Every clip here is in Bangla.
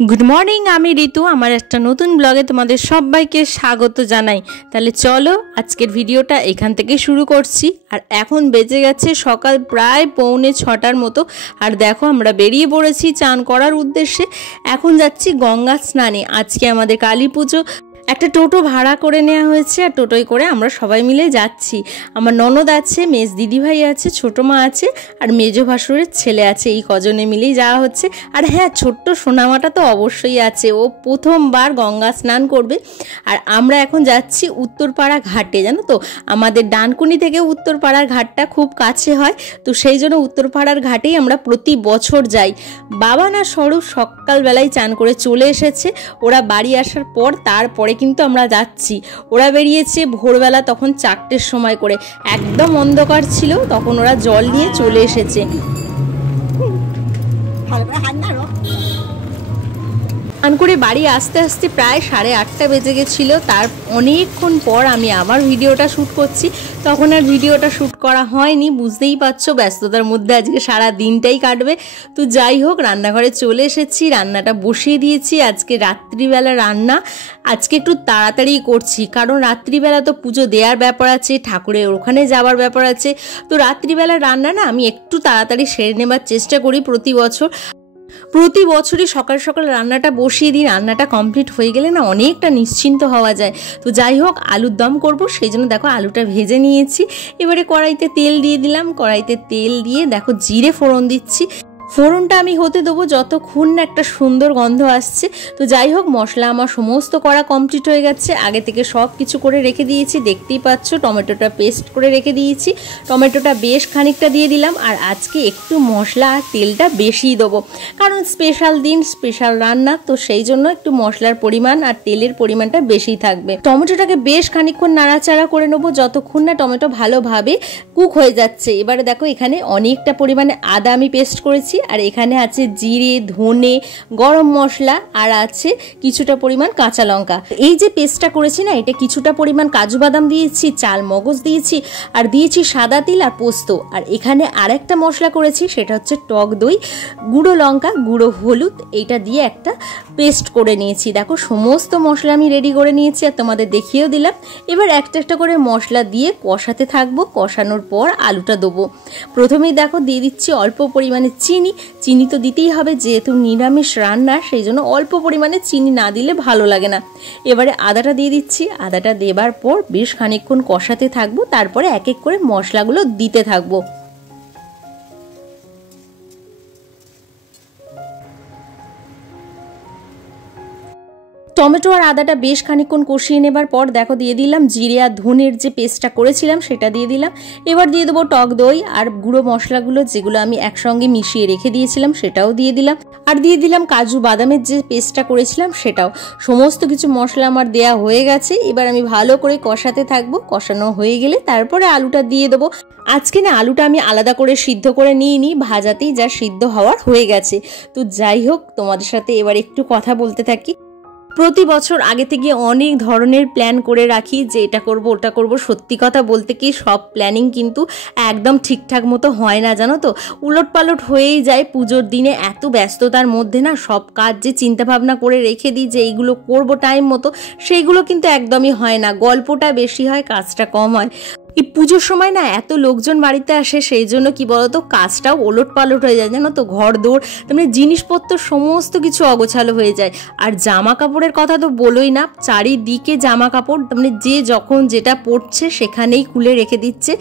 गुड मर्निंग आमी ऋतु आमार एकटा नतून ब्लगे तुम्हादेर सबाइके स्वागत जानाई। ताहले चलो आजकेर भिडियोटा एखान थेके शुरू करछि। और एखन बेजे गेछे सकाल प्राय 5:45 मतो। और देखो आमरा बेरिये पड़ेछि चान करार उद्देश्ये। एखन जाच्छि गंगा स्नाने। आजके आमादेर काली पुजो। একটা টোটো ভাড়া করে নেওয়া হয়েছে আর টোটোয় করে আমরা সবাই মিলে যাচ্ছি। আমার ননদ আছে, মেজ দিদিভাই আছে, ছোট মা আছে আর মেজো ভাসুরের ছেলে আছে। এই কজনে মিলেই যাওয়া হচ্ছে। আর হ্যাঁ, ছোট্ট সোনামাটা তো অবশ্যই আছে, ও প্রথমবার গঙ্গা স্নান করবে। আর আমরা এখন যাচ্ছি উত্তরপাড়া ঘাটে। জানো তো আমাদের ডানকুনি থেকে উত্তরপাড়ার ঘাটটা খুব কাছে হয়, তো সেই জন্য উত্তরপাড়ার ঘাটেই আমরা প্রতি বছর যাই। বাবা না স্বরূপ সকালবেলায় চান করে চলে এসেছে। ওরা বাড়ি আসার পর তারপরে কিন্তু আমরা যাচ্ছি। ওরা বেরিয়েছে ভোরবেলা, তখন 4টের সময় করে, একদম অন্ধকার ছিল, তখন ওরা জল নিয়ে চলে এসেছে। স্নান করে বাড়ি আসতে আসতে প্রায় 8:30 বেজে গেছিলো। তার অনেকক্ষণ পর আমি আবার ভিডিওটা শ্যুট করছি। তখন আর ভিডিওটা শ্যুট করা হয়নি, বুঝতেই পারছো ব্যস্ততার মধ্যে আজকে সারা দিনটাই কাটবে। তো যাই হোক, রান্নাঘরে চলে এসেছি, রান্নাটা বসিয়ে দিয়েছি। আজকে রাত্রিবেলা রান্না আজকে একটু তাড়াতাড়ি করছি, কারণ রাত্রিবেলা তো পুজো দেওয়ার ব্যাপার আছে, ঠাকুরের ওখানে যাওয়ার ব্যাপার আছে। তো রাত্রিবেলা রান্না না আমি একটু তাড়াতাড়ি সেরে নেবার চেষ্টা করি প্রতি বছরই সকাল সকাল রান্নাটা বসিয়ে দিই। রান্নাটা কমপ্লিট হয়ে গেলে না অনেকটা নিশ্চিন্ত হওয়া যায়। তো যাই হোক, আলুর দম করব, সেই জন্য দেখো আলুটা ভেজে নিয়েছি। এবারে কড়াইতে তেল দিয়ে দিলাম। কড়াইতে তেল দিয়ে দেখো জিরে ফোড়ন দিচ্ছি। ফোড়নটা আমি হতে দেবো যতক্ষণ না একটা সুন্দর গন্ধ আসছে। তো যাই হোক, মশলা আমার সমস্ত করা কমপ্লিট হয়ে গেছে। আগে থেকে সব কিছু করে রেখে দিয়েছি, দেখতেই পাচ্ছ। টমেটোটা পেস্ট করে রেখে দিয়েছি, টমেটোটা বেশ খানিকটা দিয়ে দিলাম। আর আজকে একটু মশলা আর তেলটা বেশিই দেবো, কারণ স্পেশাল দিন, স্পেশাল রান্না, তো সেই জন্য একটু মশলার পরিমাণ আর তেলের পরিমাণটা বেশি থাকবে। টমেটোটাকে বেশ খানিকক্ষণ নাড়াচাড়া করে নেবো যতক্ষণ না টমেটো ভালোভাবে কুক হয়ে যাচ্ছে। এবারে দেখো এখানে অনেকটা পরিমাণে আদা আমি পেস্ট করেছি, আর এখানে আছে জিরে, ধনে, গরম মশলা, আর আছে কিছুটা পরিমাণ কাঁচা লঙ্কা। এই যে পেস্টটা করেছি না, এটা কিছুটা পরিমাণ কাজু বাদাম দিয়েছি, চাল মগজ দিয়েছি, আর দিয়েছি সাদা তিল আর পোস্ত। আর এখানে আরেকটা মশলা করেছি, সেটা হচ্ছে টক দই, গুঁড়ো লঙ্কা, গুঁড়ো হলুদ, এইটা দিয়ে একটা পেস্ট করে নিয়েছি। দেখো সমস্ত মশলা আমি রেডি করে নিয়েছি আর তোমাদের দেখিয়েও দিলাম। এবার একটা একটা করে মশলা দিয়ে কষাতে থাকবো। কষানোর পর আলুটা দেবো। প্রথমেই দেখো দিয়ে দিচ্ছি অল্প পরিমাণে চিনি। চিনি তো দিতেই হবে, যেহেতু নিরামিষ রান্না, সেই জন্য অল্প পরিমাণে চিনি না দিলে ভালো লাগে না। এবারে আদাটা দিয়ে দিচ্ছি। আদাটা দেবার পর বেশ খানিকক্ষণ কষাতে থাকবো, তারপরে এক এক করে মশলাগুলো দিতে থাকবো। টমেটো আর আদাটা বেশ খানিকক্ষণ কষিয়ে নেবার পর দেখো দিয়ে দিলাম জিরে আর ধনের যে পেস্টটা করেছিলাম সেটা দিয়ে দিলাম। এবার দিয়ে দেবো টক দই আর গুঁড়ো মশলাগুলো, যেগুলো আমি একসঙ্গে মিশিয়ে রেখে দিয়েছিলাম, সেটাও দিয়ে দিলাম। আর দিয়ে দিলাম কাজু বাদামের যে পেস্টটা করেছিলাম সেটাও। সমস্ত কিছু মশলা আমার দেয়া হয়ে গেছে। এবার আমি ভালো করে কষাতে থাকবো। কষানো হয়ে গেলে তারপরে আলুটা দিয়ে দেবো। আজকে না আলুটা আমি আলাদা করে সিদ্ধ করে নিইনি, ভাজাতেই যা সিদ্ধ হওয়ার হয়ে গেছে। তো যাই হোক, তোমাদের সাথে এবার একটু কথা বলতে থাকি। প্রতি বছর আগে থেকে অনেক ধরনের প্ল্যান করে রাখি, যে এটা করব ওটা করব। সত্যি কথা বলতে কি, সব প্ল্যানিং কিন্তু একদম ঠিকঠাক মতো হয় না, জানো তো, উলটপালট হয়েই যায়। পুজোর দিনে এত ব্যস্ততার মধ্যে না সব কাজ যে চিন্তা ভাবনা করে রেখে দিই যে এইগুলো করব টাইম মতো, সেইগুলো কিন্তু একদমই হয় না। গল্পটা বেশি হয়, কাজটা কম হয়। এই পুজোর সময় না এত লোকজন বাড়িতে আসে, সেই জন্য কি বলতো, কাজটাও ওলট পালট হয়ে যায়, জানো তো। ঘর দৌড়, তেমনি জিনিসপত্র সমস্ত কিছু অগোছালো হয়ে যায়। আর জামা কাপড়ের কথা তো বলোই না, চারিদিকে জামা কাপড়, মানে যে যখন যেটা পড়ছে সেখানেই খুলে রেখে দিচ্ছে।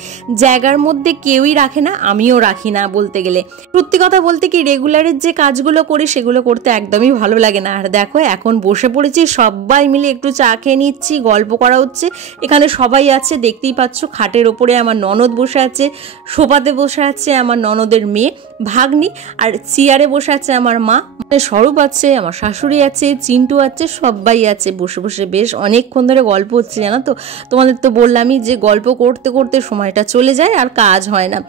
জায়গার মধ্যে কেউই রাখে না, আমিও রাখি না বলতে গেলে। সত্যি কথা বলতে কি, রেগুলারের যে কাজগুলো করি সেগুলো করতে একদমই ভালো লাগে না। আর দেখো এখন বসে পড়েছি, সবাই মিলে একটু চা খেয়ে নিচ্ছি, গল্প করা হচ্ছে। এখানে সবাই আছে, দেখতেই পাচ্ছ। খাটের ওপরে আমার ননদ বসে আছে, সোফাতে বসে আছে আমার ননদের মেয়ে ভাগ্নি, আর চেয়ারে বসে আছে আমার মা, স্বরূপ আছে, আমার শাশুড়ি আছে, চিন্টু আছে, সবাই আছে। বসে বসে বেশ অনেকক্ষণ ধরে গল্প হচ্ছে, জানো তো। তোমাদের তো বললামই যে গল্প করতে করতে সময়টা চলে যায় আর কাজ হয় না।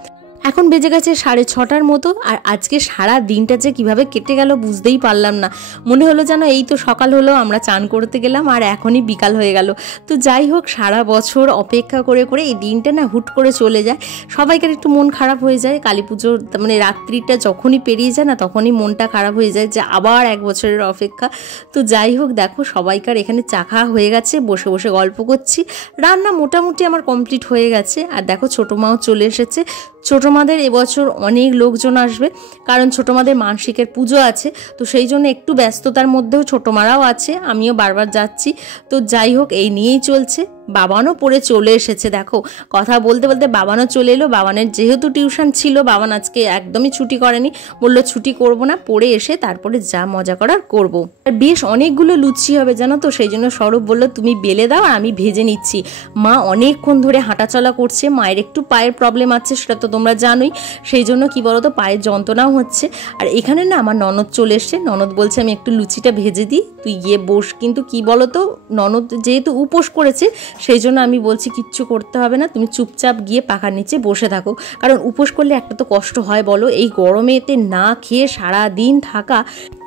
এখন বেজে গেছে 6:30টার মতো। আর আজকে সারা দিনটা যে কিভাবে কেটে গেল বুঝতেই পারলাম না। মনে হলো যেন এই তো সকাল হলো, আমরা চান করতে গেলাম আর এখনই বিকাল হয়ে গেল। তো যাই হোক, সারা বছর অপেক্ষা করে করে এই দিনটা না হুট করে চলে যায়। সবাইকার একটু মন খারাপ হয়ে যায় কালী পুজোর মানে রাত্রিটা যখনই পেরিয়ে যায় না, তখনই মনটা খারাপ হয়ে যায় যে আবার 1 বছরের অপেক্ষা। তো যাই হোক, দেখো সবাইকার এখানে চা খাওয়া হয়ে গেছে, বসে বসে গল্প করছি। রান্না মোটামুটি আমার কমপ্লিট হয়ে গেছে। আর দেখো ছোটো মাও চলে এসেছে। ছোটো মাদের এবছর অনেক লোকজন আসবে, কারণ ছোটো মাদের মানসিকের পুজো আছে। তো সেই জন্য একটু ব্যস্ততার মধ্যেও ছোটো মারাও আছে, আমিও বারবার যাচ্ছি। তো যাই হোক, এই নিয়েই চলছে। বাবানও পড়ে চলে এসেছে। দেখো কথা বলতে বলতে বাবানও চলে এলো। বাবানের যেহেতু টিউশন ছিল, বাবান আজকে একদমই ছুটি করেনি, বললো ছুটি করব না, পড়ে এসে তারপরে যা মজা করার করব। আর বেশ অনেকগুলো লুচি হবে জানো তো, সেই জন্য সৌরভ বললো তুমি বেলে দাও আর আমি ভেজে নিচ্ছি। মা অনেকক্ষণ ধরে হাঁটাচলা করছে, মায়ের একটু পায়ের প্রবলেম আছে, সেটা তো তোমরা জানোই। সেই জন্য কি বলতো, পায়ের যন্ত্রণাও হচ্ছে। আর এখানে না আমার ননদ চলে এসছে। ননদ বলছে আমি একটু লুচিটা ভেজে দিই, তুই গিয়ে বস। কিন্তু কি বলতো, ননদ যেহেতু উপোস করেছে, সেই জন্য আমি বলছি কিচ্ছু করতে হবে না, তুমি চুপচাপ গিয়ে পাখার নিচে বসে থাকো। কারণ উপোস করলে একটা তো কষ্ট হয় বলো, এই গরমেতে না খেয়ে সারা দিন থাকা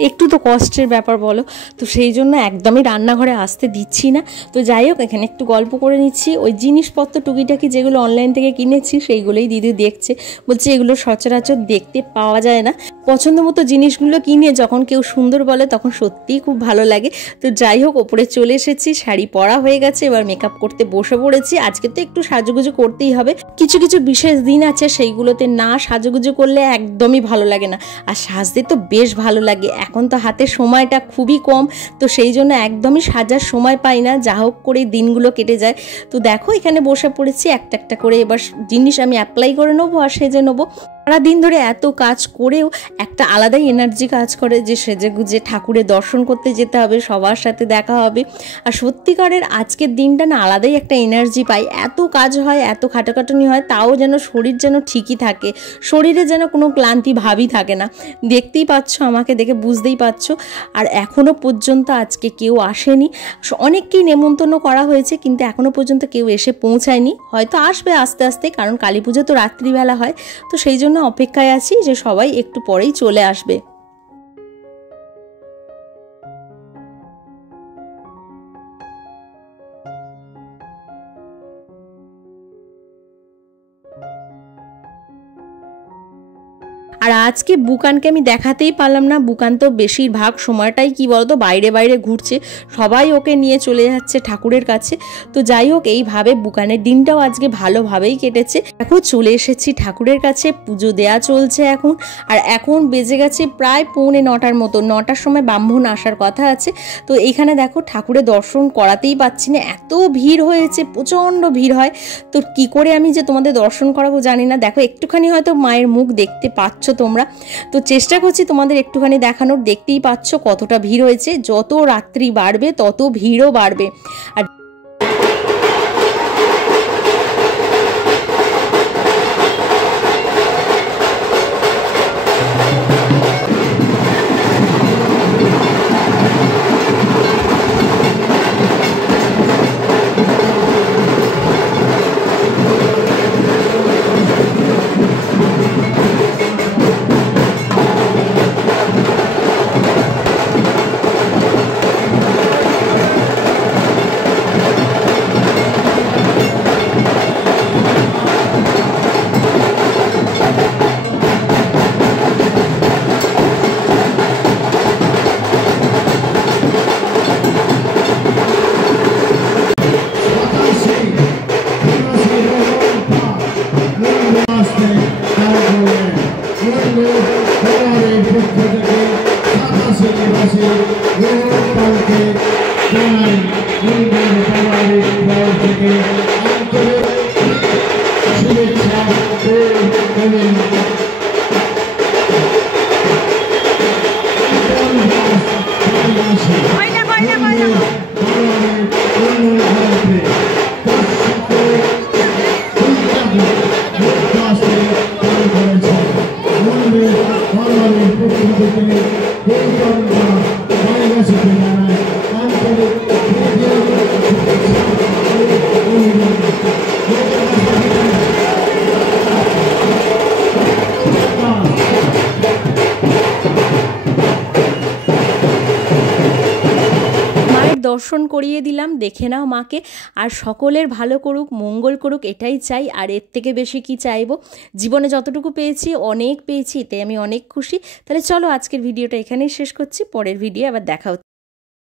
একটু তো কষ্টের ব্যাপার বলো। তো সেই জন্য একদমই রান্নাঘরে আসতে দিচ্ছি না। তো যাই হোক, এখানে একটু গল্প করে নিচ্ছি। ওই জিনিসপত্র টুকিটাকি যেগুলো অনলাইন থেকে কিনেছি সেইগুলোই দিদি দেখছে, বলছে এগুলো সচরাচর দেখতে পাওয়া যায় না। পছন্দ মতো জিনিসগুলো কিনে যখন কেউ সুন্দর বলে তখন সত্যিই খুব ভালো লাগে। তো যাই হোক, ওপরে চলে এসেছি, শাড়ি পরা হয়ে গেছে, এবার মেকআপ করতে বসে পড়েছি। আজকে তো একটু সাজুগুজু করতেই হবে, কিছু কিছু বিশেষ দিন আছে সেইগুলোতে না সাজুগুজু করলে একদমই ভালো লাগে না। আর সাজতে তো বেশ ভালো লাগে, এখন তো হাতে সময়টা খুবই কম, তো সেই জন্য একদমই সাজার সময় পাই না, যা হোক করে দিনগুলো কেটে যায়। তো দেখো এখানে বসে পড়েছি, একটা একটা করে এবার জিনিস আমি অ্যাপ্লাই করে নেবো আর সেজে নেবো। সারাদিন ধরে এত কাজ করেও একটা আলাদাই এনার্জি কাজ করে যে সেজে গুজে ঠাকুরের দর্শন করতে যেতে হবে, সবার সাথে দেখা হবে। আর সত্যিকারের আজকের দিনটা না আলাদাই একটা এনার্জি পাই। এত কাজ হয়, এত খাটাখাটুনি হয়, তাও যেন শরীর যেন ঠিকই থাকে, শরীরে যেন কোনো ক্লান্তি ভাবই থাকে না। দেখতেই পাচ্ছ, আমাকে দেখে বুঝতেই পারছো। আর এখনও পর্যন্ত আজকে কেউ আসেনি। অনেককেই নেমন্তন্ন করা হয়েছে, কিন্তু এখনও পর্যন্ত কেউ এসে পৌঁছায়নি। হয়তো আসবে আস্তে আস্তে, কারণ কালী পুজো তো রাত্রিবেলা হয়। তো সেই জন্য অপেক্ষায় আছি যে সবাই একটু পরেই চলে আসবে। আর আজকে বুকানকে আমি দেখাতেই পারলাম না। বুকান তো বেশিরভাগ সময়টাই কি বলতো বাইরে বাইরে ঘুরছে, সবাই ওকে নিয়ে চলে যাচ্ছে ঠাকুরের কাছে। তো যাই হোক, এইভাবে বুকানের দিনটাও আজকে ভালোভাবেই কেটেছে। এখন চলে এসেছি ঠাকুরের কাছে, পুজো দেয়া চলছে এখন। আর এখন বেজে গেছে প্রায় 8:45 মতো, 9টার সময় ব্রাহ্মণ আসার কথা আছে। তো এইখানে দেখো ঠাকুরের দর্শন করাতেই পাচ্ছি না, এত ভিড় হয়েছে, প্রচণ্ড ভিড় হয়। তো কি করে আমি যে তোমাদের দর্শন করাবো জানি না। দেখো একটুখানি হয়তো মায়ের মুখ দেখতে পাচ্ছ তোমরা, তো চেষ্টা করছি তোমাদের একটুখানি দেখানোর। দেখতেই পাচ্ছ কতটা ভিড় হয়েছে, যত রাত্রি বাড়বে তত ভিড়ও বাড়বে। আর দর্শন করিয়ে দিলাম, দেখে নাও মাকে। আর সকলের ভালো করুক, মঙ্গল করুক, এটাই চাই। আর এর থেকে বেশি কি চাইবো? জীবনে যতটুকু পেয়েছি অনেক পেয়েছি, এতে আমি অনেক খুশি। তাহলে চলো আজকের ভিডিওটা এখানেই শেষ করছি, পরের ভিডিও আবার দেখা হচ্ছে।